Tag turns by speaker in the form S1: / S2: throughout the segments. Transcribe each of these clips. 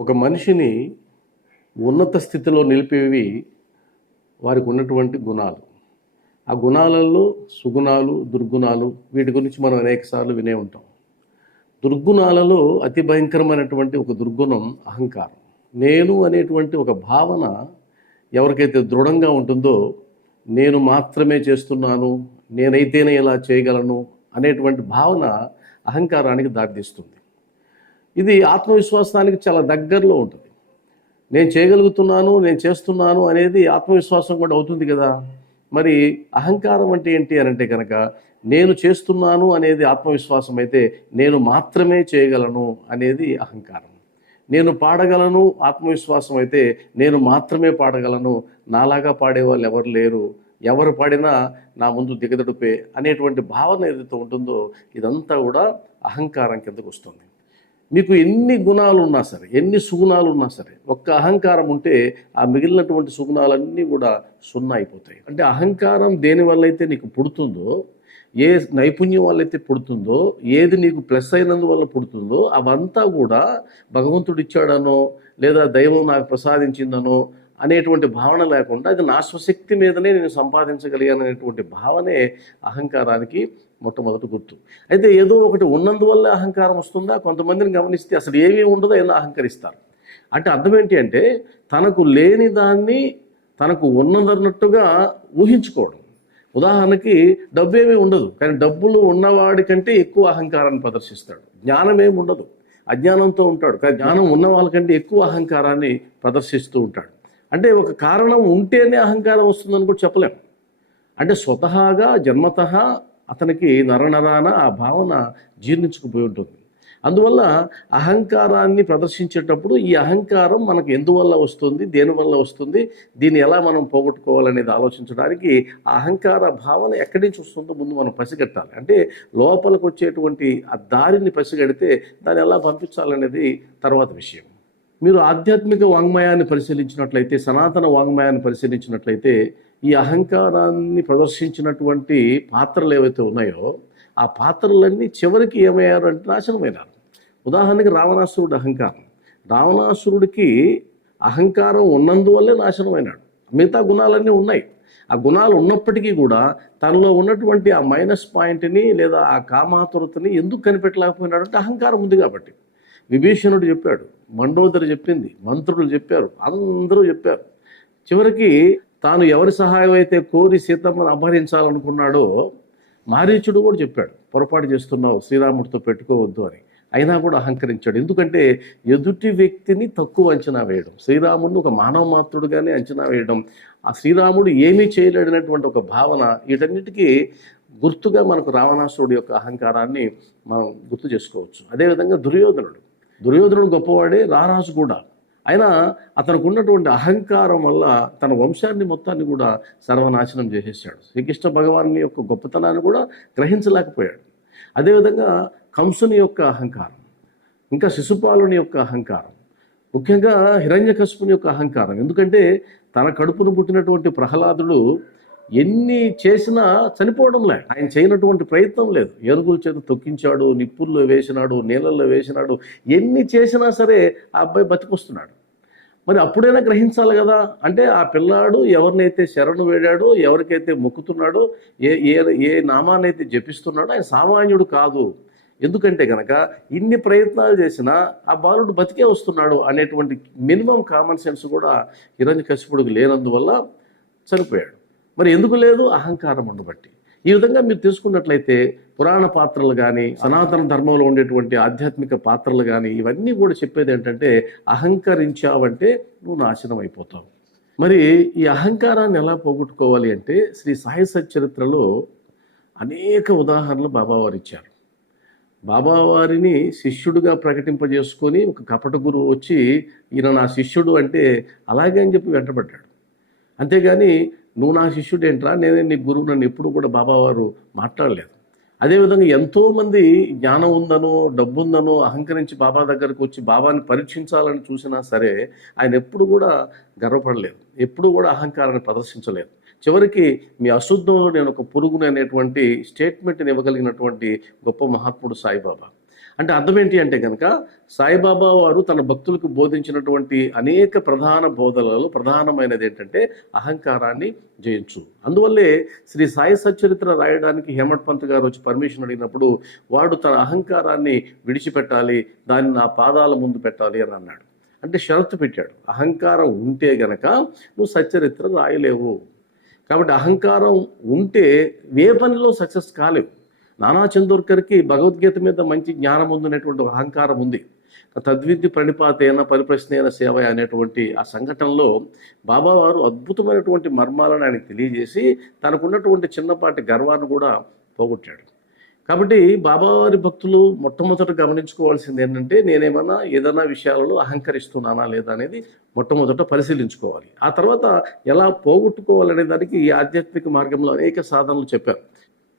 S1: ఒక మనిషిని ఉన్నత స్థితిలో నిలిపేవి వారికి ఉన్నటువంటి గుణాలు. ఆ గుణాలలో సుగుణాలు దుర్గుణాలు వీటి గురించి మనం అనేకసార్లు వినే ఉంటాం. దుర్గుణాలలో అతి భయంకరమైనటువంటి ఒక దుర్గుణం అహంకారం. నేను అనేటువంటి ఒక భావన ఎవరికైతే దృఢంగా ఉంటుందో నేను మాత్రమే చేస్తున్నాను నేనైతేనే ఇలా చేయగలను అనేటువంటి భావన అహంకారానికి దారితీస్తుంది. ఇది ఆత్మవిశ్వాసానికి చాలా దగ్గరలో ఉంటుంది. నేను చేయగలుగుతున్నాను నేను చేస్తున్నాను అనేది ఆత్మవిశ్వాసం కూడా అవుతుంది కదా. మరి అహంకారం అంటే ఏంటి అని అంటే కనుక నేను చేస్తున్నాను అనేది ఆత్మవిశ్వాసం అయితే నేను మాత్రమే చేయగలను అనేది అహంకారం. నేను పాడగలను ఆత్మవిశ్వాసం అయితే నేను మాత్రమే పాడగలను. నాలాగా పాడేవాళ్ళు ఎవరు లేరు. ఎవరు పాడినా నా ముందు దిగదడుపే అనేటువంటి భావన ఏదైతే ఉంటుందో ఇదంతా కూడా అహంకారం కిందకు వస్తుంది. మీకు ఎన్ని గుణాలు ఉన్నా సరే ఎన్ని సుగుణాలు ఉన్నా సరే ఒక్క అహంకారం ఉంటే ఆ మిగిలినటువంటి సుగుణాలన్నీ కూడా సున్నా అయిపోతాయి అంటే అహంకారం దేని వల్ల అయితే నీకు పుడుతుందో ఏ నైపుణ్యం వల్ల అయితే పుడుతుందో ఏది నీకు ప్లస్ అయినందువల్ల పుడుతుందో అవంతా కూడా భగవంతుడు ఇచ్చాడనో లేదా దైవం నాకు ప్రసాదించిందనో అనేటువంటి భావన లేకుండా అది నా స్వశక్తి మీదనే నేను సంపాదించగలిగాననేటువంటి భావనే అహంకారానికి మొట్టమొదటి గుర్తు. అయితే ఏదో ఒకటి ఉన్నందువల్ల అహంకారం వస్తుందా? కొంతమందిని గమనిస్తే అసలు ఏమీ ఉండదో? ఎలా అహంకరిస్తారు. అంటే అర్థం ఏంటి అంటే తనకు లేని దాన్ని తనకు ఉన్నదన్నట్టుగా ఊహించుకోవడం. ఉదాహరణకి డబ్బు ఏమీ ఉండదు. కానీ డబ్బులు ఉన్నవాడి కంటే ఎక్కువ అహంకారాన్ని ప్రదర్శిస్తాడు. జ్ఞానం ఏమి ఉండదు. అజ్ఞానంతో ఉంటాడు. కానీ జ్ఞానం ఉన్న వాళ్ళకంటే ఎక్కువ అహంకారాన్ని ప్రదర్శిస్తూ ఉంటాడు. అంటే ఒక కారణం ఉంటేనే అహంకారం వస్తుందని కూడా చెప్పలేం. అంటే స్వతహాగా జన్మత అతనికి నరనరాన ఆ భావన జీర్ణించుకుపోయి ఉంటుంది. అందువల్ల అహంకారాన్ని ప్రదర్శించేటప్పుడు ఈ అహంకారం మనకు ఎందువల్ల వస్తుంది దేనివల్ల వస్తుంది దీన్ని ఎలా మనం పోగొట్టుకోవాలనేది ఆలోచించడానికి ఆ అహంకార భావన ఎక్కడి నుంచి వస్తుందో ముందు మనం పసిగట్టాలి. అంటే లోపలికి వచ్చేటువంటి ఆ దారిని పసిగడితే దాన్ని ఎలా పంపించాలనేది తర్వాత విషయం. మీరు ఆధ్యాత్మిక వాంగ్మయాన్ని పరిశీలించినట్లయితే సనాతన వాంగ్మయాన్ని పరిశీలించినట్లయితే ఈ అహంకారాన్ని ప్రదర్శించినటువంటి పాత్రలు ఏవైతే ఉన్నాయో ఆ పాత్రలన్నీ చివరికి ఏమయ్యారు అంటే నాశనమైనారు. ఉదాహరణకి రావణాసురుడు అహంకారం. రావణాసురుడికి అహంకారం ఉన్నందువల్లే నాశనమైనాడు. మిగతా గుణాలన్నీ ఉన్నాయి. ఆ గుణాలు ఉన్నప్పటికీ కూడా తనలో ఉన్నటువంటి ఆ మైనస్ పాయింట్ని లేదా ఆ కామాతురతని ఎందుకు కనిపెట్టలేకపోయినాడు అంటే అహంకారం ఉంది కాబట్టి. విభీషణుడు చెప్పాడు మండోదరి చెప్పింది మంత్రులు చెప్పారు అందరూ చెప్పారు. చివరికి తాను ఎవరి సహాయం అయితే కోరి సీతమ్మను అపహరించాలనుకున్నాడో మారీచుడు కూడా చెప్పాడు పొరపాటు చేస్తున్నావు శ్రీరాముడితో పెట్టుకోవద్దు అని. అయినా కూడా అహంకరించాడు. ఎందుకంటే ఎదుటి వ్యక్తిని తక్కువ అంచనా వేయడం శ్రీరాముడిని ఒక మానవ మాత్రుడుగానే అంచనా వేయడం ఆ శ్రీరాముడు ఏమీ చేయలేడనేటువంటి ఒక భావన వీటన్నిటికీ గుర్తుగా మనకు రావణాసురుడు యొక్క అహంకారాన్ని మనం గుర్తు చేసుకోవచ్చు. అదేవిధంగా దుర్యోధనుడు. దుర్యోధనుడు గొప్పవాడే రారాజు కూడా. అయినా అతనికి ఉన్నటువంటి అహంకారం వల్ల తన వంశాన్ని మొత్తాన్ని కూడా సర్వనాశనం చేసేసాడు. శ్రీకృష్ణ భగవాన్ని యొక్క గొప్పతనాన్ని కూడా గ్రహించలేకపోయాడు. అదేవిధంగా కంసుని యొక్క అహంకారం ఇంకా శిశుపాలుని యొక్క అహంకారం ముఖ్యంగా హిరణ్యకశిపుని యొక్క అహంకారం. ఎందుకంటే తన కడుపును పుట్టినటువంటి ప్రహ్లాదుడు ఎన్ని చేసినా చనిపోవడం లేదు. ఆయన చేయనటువంటి ప్రయత్నం లేదు. ఏనుగుల చేత తొక్కించాడు నిప్పుల్లో వేసినాడు నీళ్ళల్లో వేసినాడు ఎన్ని చేసినా సరే ఆ అబ్బాయి బతికొస్తున్నాడు. మరి అప్పుడైనా గ్రహించాలి కదా. అంటే ఆ పిల్లాడు ఎవరినైతే శరణు వేడాడో ఎవరికైతే మొక్కుతున్నాడో ఏ ఏ ఏ నామాన్నైతే జపిస్తున్నాడో ఆయన సామాన్యుడు కాదు. ఎందుకంటే కనుక ఇన్ని ప్రయత్నాలు చేసినా ఆ బాలుడు బతికే వస్తున్నాడు అనేటువంటి మినిమం కామన్ సెన్స్ కూడా హిరణ్యకశిపుడికి లేనందువల్ల చనిపోయాడు. మరి ఎందుకు లేదు? అహంకారం ఉండబట్టి. ఈ విధంగా మీరు తెలుసుకున్నట్లయితే పురాణ పాత్రలు కానీ సనాతన ధర్మంలో ఉండేటువంటి ఆధ్యాత్మిక పాత్రలు కానీ ఇవన్నీ కూడా చెప్పేది ఏంటంటే అహంకరించావంటే నువ్వు నాశనం అయిపోతావు. మరి ఈ అహంకారాన్ని ఎలా పోగొట్టుకోవాలి అంటే శ్రీ సాయి సచ్చరిత్రలో అనేక ఉదాహరణలు బాబావారు ఇచ్చారు. బాబావారిని శిష్యుడుగా ప్రకటింపజేసుకొని ఒక కపట గురువు వచ్చి ఈయన నా శిష్యుడు అంటే అలాగే అని చెప్పి వెంటబడ్డాడు. అంతేగాని నువ్వు నా శిష్యుడేంట్రా? నేనే నీ గురువు నన్ను ఎప్పుడు కూడా బాబావారు మాట్లాడలేదు. అదేవిధంగా ఎంతోమంది జ్ఞానం ఉందనో డబ్బు ఉందనో అహంకరించి బాబా దగ్గరకు వచ్చి బాబాని పరీక్షించాలని చూసినా సరే ఆయన ఎప్పుడు కూడా గర్వపడలేదు. ఎప్పుడు కూడా అహంకారాన్ని ప్రదర్శించలేదు. చివరికి మీ అశుద్ధంలో నేను ఒక పురుగుని అనేటువంటి స్టేట్మెంట్ని ఇవ్వగలిగినటువంటి గొప్ప మహాత్ముడు సాయిబాబా. అంటే అర్థం ఏంటి అంటే కనుక సాయిబాబా వారు తన భక్తులకు బోధించినటువంటి అనేక ప్రధాన బోధనలలో ప్రధానమైనది ఏంటంటే అహంకారాన్ని జయించు. అందువల్లే శ్రీ సాయి సచరిత్ర రాయడానికి హేమంత్ పంత్ గారు వచ్చి పర్మిషన్ అడిగినప్పుడు వాడు తన అహంకారాన్ని విడిచిపెట్టాలి దాన్ని నా పాదాల ముందు పెట్టాలి అని అన్నాడు. అంటే షరతు పెట్టాడు. అహంకారం ఉంటే గనక నువ్వు సచరిత్ర రాయలేవు. కాబట్టి అహంకారం ఉంటే ఏ పనిలో సక్సెస్ కాలేవు. నానా చందోర్కర్కి భగవద్గీత మీద మంచి జ్ఞానం ఉందనేటువంటి అహంకారం ఉంది. తద్విద్య ప్రణిపాతైన పరిప్రశ్నైన సేవ అనేటువంటి ఆ సంఘటనలో బాబావారు అద్భుతమైనటువంటి మర్మాలను ఆయనకు తెలియజేసి తనకున్నటువంటి చిన్నపాటి గర్వాన్ని కూడా పోగొట్టాడు. కాబట్టి బాబావారి భక్తులు మొట్టమొదట గమనించుకోవాల్సింది ఏంటంటే నేనేమన్నా ఏదైనా విషయాలలో అహంకరిస్తున్నానా లేదా అనేది మొట్టమొదట పరిశీలించుకోవాలి. ఆ తర్వాత ఎలా పోగొట్టుకోవాలనే దానికి ఈ ఆధ్యాత్మిక మార్గంలో అనేక సాధనలు చెప్పారు.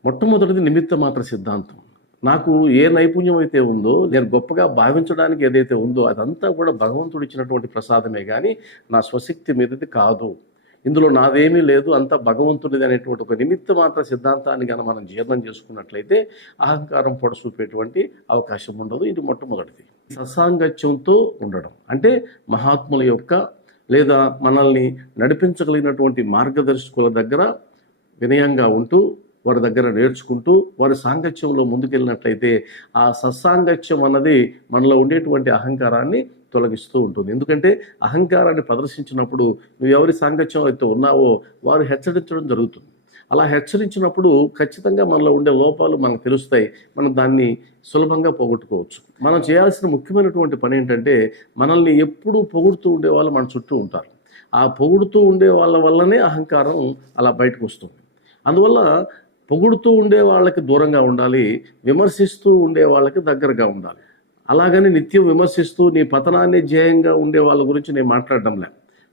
S1: మొట్టమొదటిది నిమిత్త మాత్ర సిద్ధాంతం. నాకు ఏ నైపుణ్యం అయితే ఉందో నేను గొప్పగా భావించడానికి ఏదైతే ఉందో అదంతా కూడా భగవంతుడు ఇచ్చినటువంటి ప్రసాదమే కానీ నా స్వశక్తి మీదది కాదు. ఇందులో నాదేమీ లేదు అంతా భగవంతుడిది అనేటువంటి ఒక నిమిత్త మాత్ర సిద్ధాంతాన్ని కనుక మనం జీర్ణం చేసుకున్నట్లయితే అహంకారం పొడసూపేటువంటి అవకాశం ఉండదు. ఇది మొట్టమొదటిది. సత్సాంగత్యంతో ఉండడం. అంటే మహాత్ముల యొక్క లేదా మనల్ని నడిపించగలిగినటువంటి మార్గదర్శకుల దగ్గర వినయంగా ఉంటూ వారి దగ్గర నేర్చుకుంటూ వారి సాంగత్యంలో ముందుకెళ్ళినట్లయితే ఆ సత్సాంగత్యం అన్నది మనలో ఉండేటువంటి అహంకారాన్ని తొలగిస్తూ ఉంటుంది. ఎందుకంటే అహంకారాన్ని ప్రదర్శించినప్పుడు నువ్వు ఎవరి సాంగత్యం అయితే ఉన్నావో వారు హెచ్చరించడం జరుగుతుంది. అలా హెచ్చరించినప్పుడు ఖచ్చితంగా మనలో ఉండే లోపాలు మనకు తెలుస్తాయి. మనం దాన్ని సులభంగా పోగొట్టుకోవచ్చు. మనం చేయాల్సిన ముఖ్యమైనటువంటి పని ఏంటంటే మనల్ని ఎప్పుడూ పొగుడుతూ ఉండే వాళ్ళు మన చుట్టూ ఉంటారు. ఆ పొగుడుతూ ఉండే వాళ్ళ వల్లనే అహంకారం అలా బయటకు వస్తుంది. అందువల్ల పొగుడుతూ ఉండే వాళ్ళకి దూరంగా ఉండాలి విమర్శిస్తూ ఉండే వాళ్ళకి దగ్గరగా ఉండాలి. అలాగని నిత్యం విమర్శిస్తూ నీ పతనాన్ని ధ్యేయంగా ఉండే వాళ్ళ గురించి నేను మాట్లాడడం లే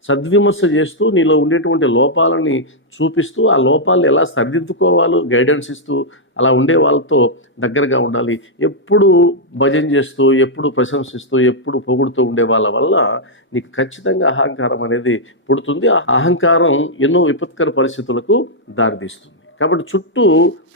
S1: సద్విమర్శ చేస్తూ నీలో ఉండేటువంటి లోపాలని చూపిస్తూ ఆ లోపాలను ఎలా సరిదిద్దుకోవాలో గైడెన్స్ ఇస్తూ అలా ఉండే వాళ్ళతో దగ్గరగా ఉండాలి. ఎప్పుడు భజన చేస్తూ ఎప్పుడు ప్రశంసిస్తూ ఎప్పుడు పొగుడుతూ ఉండే వాళ్ళ వల్ల నీకు ఖచ్చితంగా అహంకారం అనేది పుడుతుంది. ఆ అహంకారం ఎన్నో విపత్కర పరిస్థితులకు దారితీస్తుంది. కాబట్టి చుట్టూ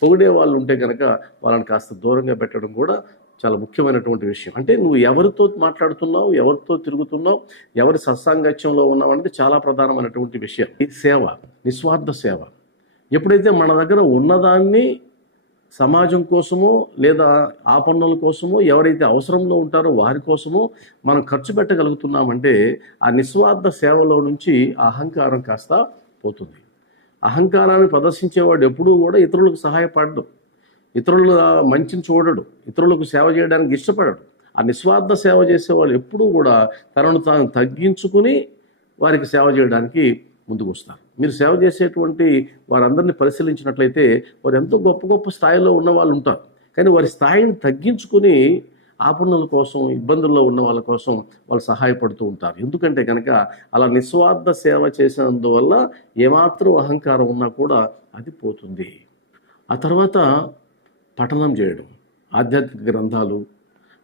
S1: పొగిడే వాళ్ళు ఉంటే కనుక వాళ్ళని కాస్త దూరంగా పెట్టడం కూడా చాలా ముఖ్యమైనటువంటి విషయం. అంటే నువ్వు ఎవరితో మాట్లాడుతున్నావు ఎవరితో తిరుగుతున్నావు ఎవరి సత్సాంగత్యంలో ఉన్నావు అనేది చాలా ప్రధానమైనటువంటి విషయం. ఈ సేవ నిస్వార్థ సేవ. ఎప్పుడైతే మన దగ్గర ఉన్నదాన్ని సమాజం కోసమో లేదా ఆపన్నుల కోసమో ఎవరైతే అవసరంలో ఉంటారో వారి కోసమో మనం ఖర్చు పెట్టగలుగుతున్నామంటే ఆ నిస్వార్థ సేవలో నుంచి అహంకారం కాస్త పోతుంది. అహంకారాన్ని ప్రదర్శించేవాడు ఎప్పుడూ కూడా ఇతరులకు సహాయపడడు. ఇతరుల మంచిని చూడడు. ఇతరులకు సేవ చేయడానికి ఇష్టపడడు. ఆ నిస్వార్థ సేవ చేసేవాళ్ళు ఎప్పుడూ కూడా తనను తాను తగ్గించుకుని వారికి సేవ చేయడానికి ముందుకు వస్తారు. మీరు సేవ చేసేటువంటి వారందరినీ పరిశీలించినట్లయితే వారు ఎంతో గొప్ప గొప్ప స్థాయిలో ఉన్న వాళ్ళు ఉంటారు. కానీ వారి స్థాయిని తగ్గించుకుని ఆపణల కోసం ఇబ్బందుల్లో ఉన్న వాళ్ళ కోసం వాళ్ళు సహాయపడుతూ ఉంటారు. ఎందుకంటే కనుక అలా నిస్వార్థ సేవ చేసినందువల్ల ఏమాత్రం అహంకారం ఉన్నా కూడా అది పోతుంది. ఆ తర్వాత పఠనం చేయడం ఆధ్యాత్మిక గ్రంథాలు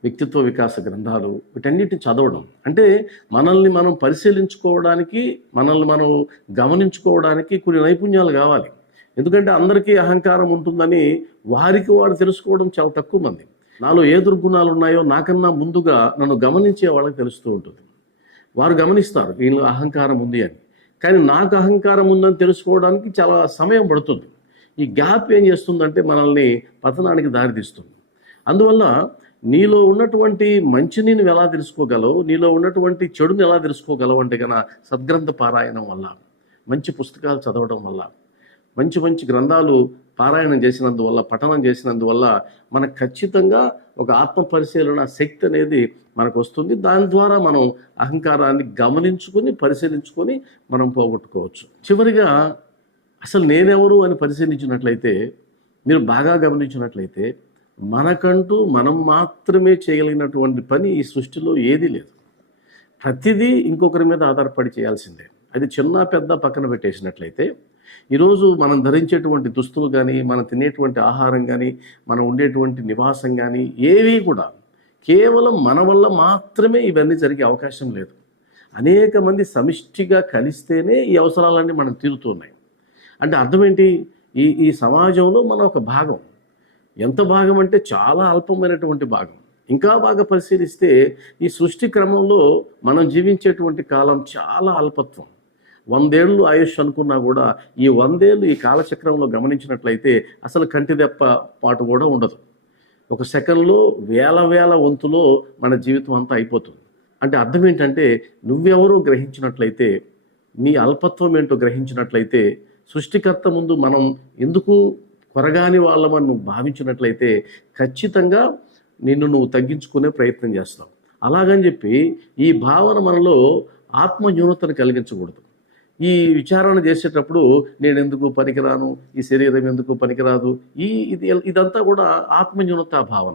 S1: వ్యక్తిత్వ వికాస గ్రంథాలు వీటన్నిటిని చదవడం. అంటే మనల్ని మనం పరిశీలించుకోవడానికి మనల్ని మనం గమనించుకోవడానికి కొన్ని నైపుణ్యాలు కావాలి. ఎందుకంటే అందరికీ అహంకారం ఉంటుందని వారికి వారు తెలుసుకోవడం చాలా తక్కువ మంది. నాలో ఏ దుర్గుణాలు ఉన్నాయో నాకన్నా ముందుగా నన్ను గమనించే వాళ్ళకి తెలుస్తూ ఉంటుంది. వారు గమనిస్తారు వీళ్ళు అహంకారం ఉంది అని. కానీ నాకు అహంకారం ఉందని తెలుసుకోవడానికి చాలా సమయం పడుతుంది. ఈ గ్యాప్ ఏం చేస్తుందంటే మనల్ని పతనానికి దారితీస్తుంది. అందువల్ల నీలో ఉన్నటువంటి మంచిని నువ్వు ఎలా తెలుసుకోగలవు? నీలో ఉన్నటువంటి చెడుని ఎలా తెలుసుకోగలవు? అంటే కన సద్గ్రంథ పారాయణం వల్ల మంచి పుస్తకాలు చదవడం వల్ల మంచి మంచి గ్రంథాలు పారాయణం చేసినందువల్ల పఠనం చేసినందువల్ల మనకు ఖచ్చితంగా ఒక ఆత్మ పరిశీలన శక్తి అనేది మనకు వస్తుంది. దాని ద్వారా మనం అహంకారాన్ని గమనించుకొని పరిశీలించుకొని మనం పోగొట్టుకోవచ్చు. చివరిగా అసలు నేనెవరు అని పరిశీలించినట్లయితే మీరు బాగా గమనించినట్లయితే మనకంటూ మనం మాత్రమే చేయగలిగినటువంటి పని ఈ సృష్టిలో ఏదీ లేదు. ప్రతిదీ ఇంకొకరి మీద ఆధారపడి చేయాల్సిందే. అది చిన్న పెద్ద పక్కన పెట్టేసినట్లయితే ఈరోజు మనం ధరించేటువంటి దుస్తులు కానీ మనం తినేటువంటి ఆహారం కానీ మనం ఉండేటువంటి నివాసం కానీ ఏవి కూడా కేవలం మన వల్ల మాత్రమే ఇవన్నీ జరిగే అవకాశం లేదు. అనేక మంది సమిష్టిగా కలిస్తేనే ఈ అవసరాలన్నీ మనం తీరుతున్నాయి. అంటే అర్థం ఏంటి ఈ ఈ సమాజంలో మనం ఒక భాగం. ఎంత భాగం అంటే చాలా అల్పమైనటువంటి భాగం. ఇంకా బాగా పరిశీలిస్తే ఈ సృష్టి క్రమంలో మనం జీవించేటువంటి కాలం చాలా అల్పత్వం. వందేళ్ళు ఆయుష్ అనుకున్నా కూడా ఈ వందేళ్ళు ఈ కాలచక్రంలో గమనించినట్లయితే అసలు కంటిదెప్ప పాటు కూడా ఉండదు. ఒక సెకండ్లో వేల వేల వంతులో మన జీవితం అంతా అయిపోతుంది. అంటే అర్థం ఏంటంటే నువ్వెవరో గ్రహించినట్లయితే నీ అల్పత్వం ఏంటో గ్రహించినట్లయితే సృష్టికర్త ముందు మనం ఎందుకు కొరగాని వాళ్ళమని నువ్వు భావించినట్లయితే ఖచ్చితంగా నిన్ను నువ్వు తగ్గించుకునే ప్రయత్నం చేస్తావు అలాగని చెప్పి ఈ భావన మనలో ఆత్మ న్యూనతను కలిగించకూడదు. ఈ విచారణ చేసేటప్పుడు నేను ఎందుకు పనికిరాను? ఈ శరీరం ఎందుకు పనికిరాదు? ఈ ఇది ఇదంతా కూడా ఆత్మన్యూనత భావన.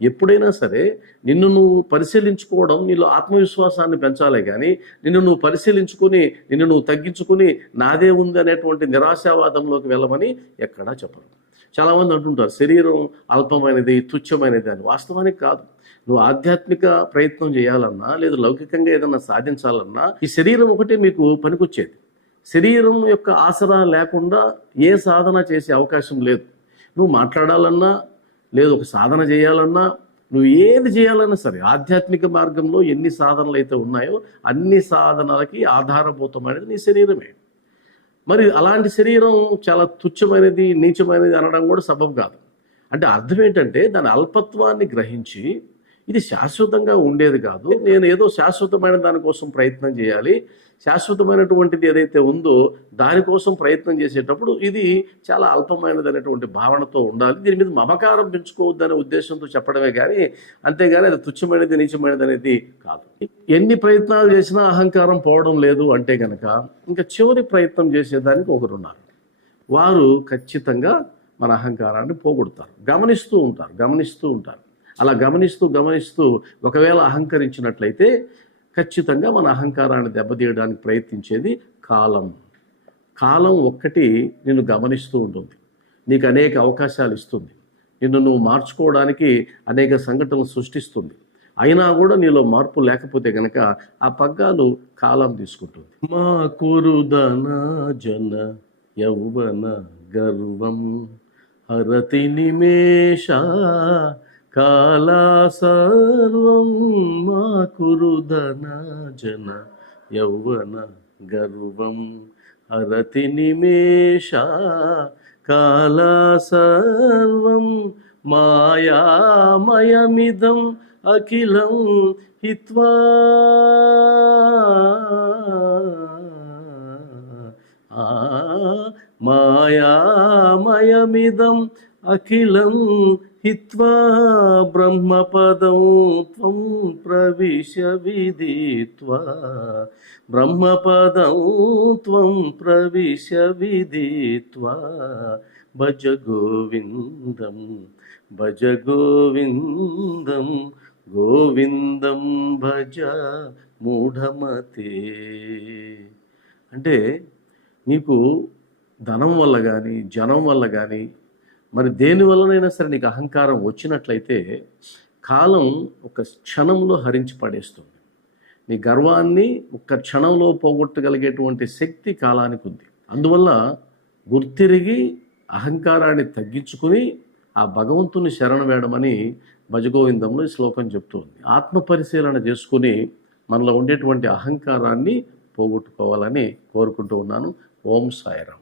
S1: ఎప్పుడైనా సరే నిన్ను నువ్వు పరిశీలించుకోవడం నీలో ఆత్మవిశ్వాసాన్ని పెంచాలే కానీ నిన్ను నువ్వు పరిశీలించుకుని నిన్ను నువ్వు తగ్గించుకుని నాదే ఉంది అనేటువంటి నిరాశావాదంలోకి వెళ్ళమని ఎక్కడా చెప్పరు. చాలామంది అంటుంటారు శరీరం అల్పమైనది తుచ్చమైనది అని. వాస్తవానికి కాదు. నువ్వు ఆధ్యాత్మిక ప్రయత్నం చేయాలన్నా లేదా లౌకికంగా ఏదన్నా సాధించాలన్నా ఈ శరీరం ఒకటే మీకు పనికొచ్చేది. శరీరం యొక్క ఆసరా లేకుండా ఏ సాధన చేసే అవకాశం లేదు. నువ్వు మాట్లాడాలన్నా లేదు ఒక సాధన చేయాలన్నా నువ్వు ఏది చేయాలన్నా సరే ఆధ్యాత్మిక మార్గంలో ఎన్ని సాధనలు అయితే ఉన్నాయో అన్ని సాధనలకి ఆధారభూతమైనది నీ శరీరమే. మరి అలాంటి శరీరం చాలా తుచ్చమైనది నీచమైనది అనడం కూడా సబబు కాదు. అంటే అర్థం ఏంటంటే దాని అల్పత్వాన్ని గ్రహించి ఇది శాశ్వతంగా ఉండేది కాదు. నేను ఏదో శాశ్వతమైన దానికోసం ప్రయత్నం చేయాలి శాశ్వతమైనటువంటిది ఏదైతే ఉందో దానికోసం ప్రయత్నం చేసేటప్పుడు ఇది చాలా అల్పమైనది అనేటువంటి భావనతో ఉండాలి. దీని మీద మమకారం పెంచుకోవద్దనే ఉద్దేశంతో చెప్పడమే కానీ అంతేగాని అది తుచ్చమైనది నీచమైనది అనేది కాదు. ఎన్ని ప్రయత్నాలు చేసినా అహంకారం పోవడం లేదు అంటే కనుక ఇంకా చివరి ప్రయత్నం చేసేదానికి ఒకరున్నారు. వారు ఖచ్చితంగా మన అహంకారాన్ని పోగొడతారు. గమనిస్తూ ఉంటారు గమనిస్తూ ఉంటారు. అలా గమనిస్తూ గమనిస్తూ ఒకవేళ అహంకరించినట్లయితే ఖచ్చితంగా మన అహంకారాన్ని దెబ్బతీయడానికి ప్రయత్నించేది కాలం. కాలం ఒక్కటి నిన్ను గమనిస్తూ ఉంటుంది. నీకు అనేక అవకాశాలు ఇస్తుంది. నిన్ను నువ్వు మార్చుకోవడానికి అనేక సంఘటనలు సృష్టిస్తుంది. అయినా కూడా నీలో మార్పు లేకపోతే గనక ఆ పగ్గాలు కాలం తీసుకుంటుంది. మా కురుదన జన యౌవన గర్వం హరతి నిమేష కాలా సర్వం మా కురుదన జన యౌవన గర్వం. అరతి నిమేష కాలా సర్వం మాయామయమిదం అఖిలం హిత్వా. మాయామయమిదం అఖిలం హిత్వా బ్రహ్మపదం త్వం ప్రవిశ విదిత్వా. బ్రహ్మపదం త్వం ప్రవిశ విదిత్వా. భజ గోవిందం భజ గోవిందం గోవిందం భజ మూఢమతే. అంటే నీకు ధనం వల్ల కానీ జనం వల్ల కానీ మరి దేనివల్లనైనా సరే నీకు అహంకారం వచ్చినట్లయితే కాలం ఒక క్షణంలో హరించి పడేస్తుంది. నీ గర్వాన్ని ఒక్క క్షణంలో పోగొట్టగలిగేటువంటి శక్తి కాలానికి ఉంది. అందువల్ల గుర్తిరిగి అహంకారాన్ని తగ్గించుకుని ఆ భగవంతుని శరణ వేయడమని భజగోవిందంలో ఈ శ్లోకం చెప్తుంది. ఆత్మ పరిశీలన చేసుకుని మనలో ఉండేటువంటి అహంకారాన్ని పోగొట్టుకోవాలని కోరుకుంటూ ఉన్నాను. ఓం సాయిరామ్.